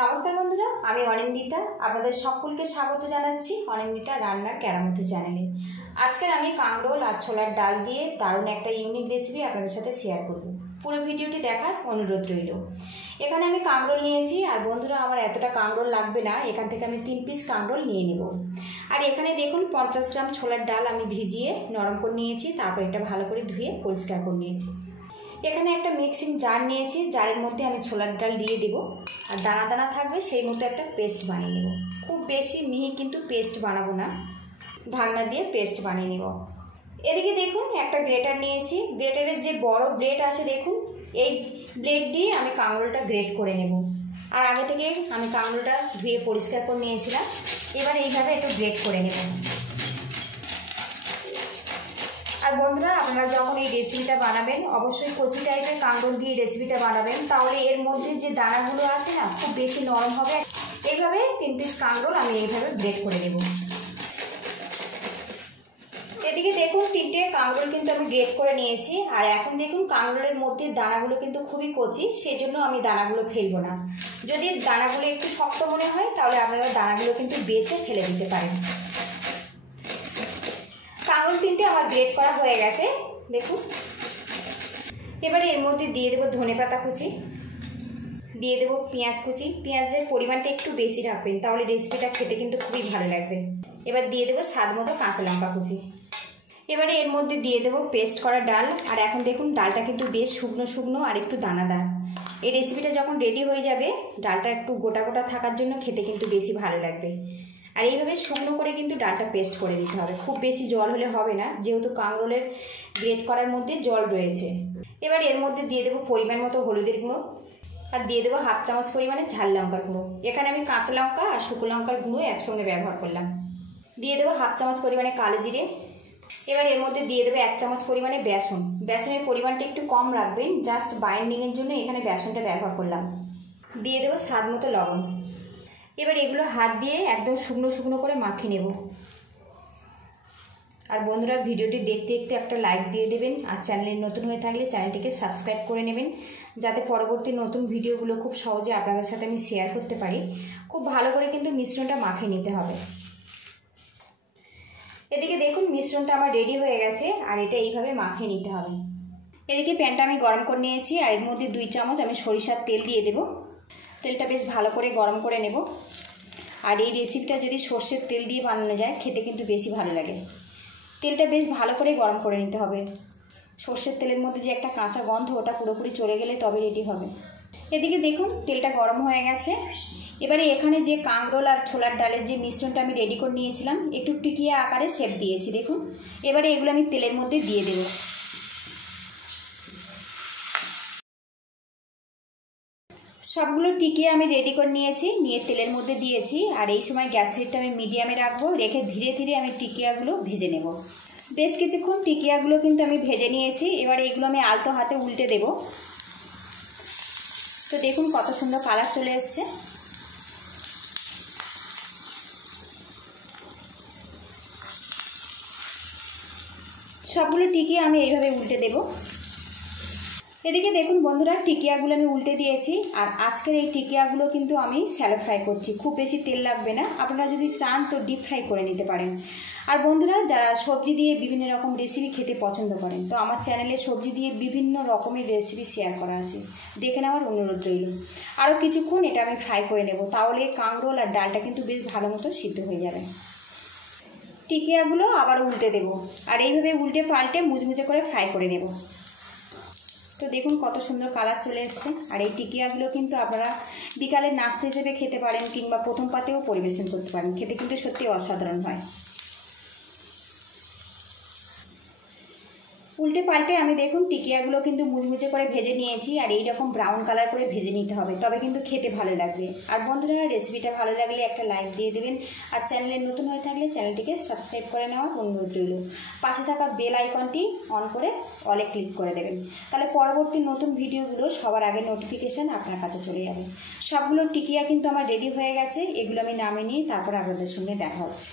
নমস্কার বন্ধুরা, আমি অনিন্দিতা। আপনাদের সকলকে স্বাগত জানাচ্ছি অনিন্দিতা রান্নার কেরামতি চ্যানেলে। আজকে আমি কাঁকরোল আর ছোলার ডাল দিয়ে দারুণ একটা ইউনিক রেসিপি আপনাদের সাথে শেয়ার করব। পুরো ভিডিওটি দেখার অনুরোধ রইল। এখানে আমি কাঁকরোল নিয়েছি, আর বন্ধুরা আমার এতটা কাঁকরোল লাগবে না, এখান থেকে আমি 3 পিস কাঁকরোল নিয়ে নেব। আর এখানে দেখুন 50 গ্রাম ছোলার ডাল আমি ভিজিয়ে নরম করে নিয়েছি, তারপর এটা ভালো করে ধুয়ে পরিষ্কার করে নিয়েছি। এখানে একটা মিক্সিং জার নিয়েছি, জারের মধ্যে আমি ছোলার ডাল দিয়ে দেব, আর দানা দানা থাকবে সেই মতো একটা পেস্ট বানিয়ে নেব। খুব বেশি মিহি কিন্তু পেস্ট বানাবো না, ঢাকনা দিয়ে পেস্ট বানিয়ে নেব। এদিকে দেখুন একটা গ্রেটার নিয়েছি, গ্রেটারের যে বড় ব্লেড আছে দেখুন, এই ব্লেড দিয়ে আমি কাঁকরোলটা গ্রেট করে নেব। আর আগে থেকে আমি কাঁকরোলটা ধুয়ে পরিষ্কার করে নিয়েছিলাম, এবার এইভাবে একটু গ্রেট করে নেব। আর বন্ধুরা, আপনারা যখন এই রেসিপিটা বানাবেন অবশ্যই কচি টাইপের কাঁকরোল দিয়ে রেসিপিটা বানাবেন, তাহলে এর মধ্যে যে দানাগুলো আছে না খুব বেশি নরম হবে। এইভাবে 3 পিস কাঁকরোল আমি এইভাবে গ্রেট করে নেব। এদিকে দেখুন 3টে কাঁকরোল কিন্তু আমি গ্রেট করে নিয়েছি। আর এখন দেখুন কাঁকরোলের মধ্যে দানাগুলো কিন্তু খুবই কচি, সেই জন্য আমি দানাগুলো ফেলবো না। যদি দানাগুলো একটু শক্ত মনে হয় তাহলে আপনারা দানাগুলো কিন্তু বেছে ফেলে দিতে পারেন। কাঁকরোল 3টে আমার গ্রেট করা হয়ে গেছে দেখুন। এবারে এর মধ্যে দিয়ে দেবো ধনেপাতা কুচি, দিয়ে দেবো পেঁয়াজ কুচি। পেঁয়াজের পরিমাণটা একটু বেশি রাখবেন, তাহলে রেসিপিটা খেতে কিন্তু খুবই ভালো লাগবে। এবার দিয়ে দেবো স্বাদ মতো কাঁচা লঙ্কা কুচি। এবারে এর মধ্যে দিয়ে দেবো পেস্ট করা ডাল। আর এখন দেখুন ডালটা কিন্তু বেশ শুকনো শুকনো আর একটু দানাদার। এই রেসিপিটা যখন রেডি হয়ে যাবে, ডালটা একটু গোটা গোটা থাকার জন্য খেতে কিন্তু বেশি ভালো লাগবে। আর এইভাবে শুকনো করে কিন্তু ডালটা পেস্ট করে দিতে হবে, খুব বেশি জল হলে হবে না, যেহেতু কাঁকরোলের গ্রেট করার মধ্যে জল রয়েছে। এবার এর মধ্যে দিয়ে দেবো পরিমাণ মতো হলুদের গুঁড়ো, আর দিয়ে দেবো 1/2 চামচ পরিমাণে ঝাল লঙ্কার গুঁড়ো। এখানে আমি কাঁচা লঙ্কা আর শুকনো লঙ্কার গুঁড়ো একসঙ্গে ব্যবহার করলাম। দিয়ে দেবো 1/2 চামচ পরিমাণে কালো জিরে। এবার এর মধ্যে দিয়ে দেবো 1 চামচ পরিমাণে বেসন। বেসনের পরিমাণটা একটু কম রাখবেন, জাস্ট বাইন্ডিংয়ের জন্য এখানে বেসনটা ব্যবহার করলাম। দিয়ে দেবো স্বাদ মতো লবণ। এবার এগুলো হাত দিয়ে একদম শুকনো শুকনো করে মাখিয়ে নেব। আর বন্ধুরা, ভিডিওটি দেখতে দেখতে একটা লাইক দিয়ে দেবেন, আর চ্যানেলে নতুন হয়ে থাকলে চ্যানেলটিকে সাবস্ক্রাইব করে নেবেন, যাতে পরবর্তী নতুন ভিডিওগুলো খুব সহজে আপনাদের সাথে আমি শেয়ার করতে পারি। খুব ভালো করে কিন্তু মিশ্রণটা মাখিয়ে নিতে হবে। এদিকে দেখুন মিশ্রণটা আমার রেডি হয়ে গেছে, আর এটা এইভাবে মাখিয়ে নিতে হবে। এদিকে প্যানটা আমি গরম করে নিয়েছি, আর এর মধ্যে 2 চামচ আমি সরিষার তেল দিয়ে দেব। তেলটা বেশ ভালো করে গরম করে নেব। আর এই রেসিপিটা যদি সর্ষের তেল দিয়ে বানানো যায় খেতে কিন্তু বেশি ভালো লাগে। তেলটা বেশ ভালো করে গরম করে নিতে হবে। সর্ষের তেলের মধ্যে যে একটা কাঁচা গন্ধ, ওটা পুরোপুরি চলে গেলে তবে রেডি হবে। এদিকে দেখুন তেলটা গরম হয়ে গেছে। এবারে এখানে যে কাঁকরোল আর ছোলার ডালের যে মিশ্রণটা আমি রেডি করে নিয়েছিলাম, একটু টিকিয়া আকারে শেপ দিয়েছি দেখুন। এবারে এগুলো আমি তেলের মধ্যে দিয়ে দেব। সবগুলো টিকিয়ে আমি রেডি করে নিয়েছি, নিয়ে তেলের মধ্যে দিয়েছি। আর এই সময় গ্যাস হিটটা আমি মিডিয়ামে রাখবো, রেখে ধীরে ধীরে আমি টিকিয়াগুলো ভেজে নেব। বেশ কিছুক্ষণ টিকিয়াগুলো কিন্তু আমি ভেজে নিয়েছি। এবার এগুলো আমি আলতো হাতে উল্টে দেব। তো দেখুন কত সুন্দর কালার চলে এসছে। সবগুলো টিকিয়া আমি এইভাবে উল্টে দেব। এদিকে দেখুন বন্ধুরা, টিকিয়াগুলো আমি উল্টে দিয়েছি। আর আজকের এই টিকিয়াগুলো কিন্তু আমি শ্যালো ফ্রাই করছি, খুব বেশি তেল লাগবে না। আপনারা যদি চান তো ডিপ ফ্রাই করে নিতে পারেন। আর বন্ধুরা, যারা সবজি দিয়ে বিভিন্ন রকম রেসিপি খেতে পছন্দ করেন, তো আমার চ্যানেলে সবজি দিয়ে বিভিন্ন রকমের রেসিপি শেয়ার করা আছে, দেখে নেওয়ার অনুরোধ রইল। আরও কিছুক্ষণ এটা আমি ফ্রাই করে নেব, তাহলে কাঁকরোল আর ডালটা কিন্তু বেশ ভালো মতো সিদ্ধ হয়ে যাবে। টিকিয়াগুলো আবার উল্টে দেব, আর এইভাবে উল্টে পাল্টে মুচমুচে করে ফ্রাই করে নেব। তো দেখুন কত সুন্দর কালার চলে এসছে। আর এই টিকিয়াগুলো কিন্তু আপনারা বিকালে নাস্তা হিসেবে খেতে পারেন, কিংবা প্রথম পাতেও পরিবেশন করতে পারেন, খেতে কিন্তু সত্যি অসাধারণ হয়। উল্টে পাল্টে আমি দেখুন টিকিয়াগুলো কিন্তু মুচমুচে করে ভেজে নিয়েছি। আর এই রকম ব্রাউন কালার করে ভেজে নিতে হবে, তবে কিন্তু খেতে ভালো লাগবে। আর বন্ধুরা, রেসিপিটা ভালো লাগলে একটা লাইক দিয়ে দেবেন, আর চ্যানেলে নতুন হয়ে থাকলে চ্যানেলটিকে সাবস্ক্রাইব করে নেওয়ার অনুরোধ রইল। পাশে থাকা বেল আইকনটি অন করে অলে ক্লিক করে দেবেন, তাহলে পরবর্তী নতুন ভিডিওগুলো সবার আগে নোটিফিকেশান আপনার কাছে চলে যাবে। সবগুলো টিকিয়া কিন্তু আমার রেডি হয়ে গেছে, এগুলো আমি নামিয়ে নিয়ে তারপর আপনাদের সঙ্গে দেখা হচ্ছে।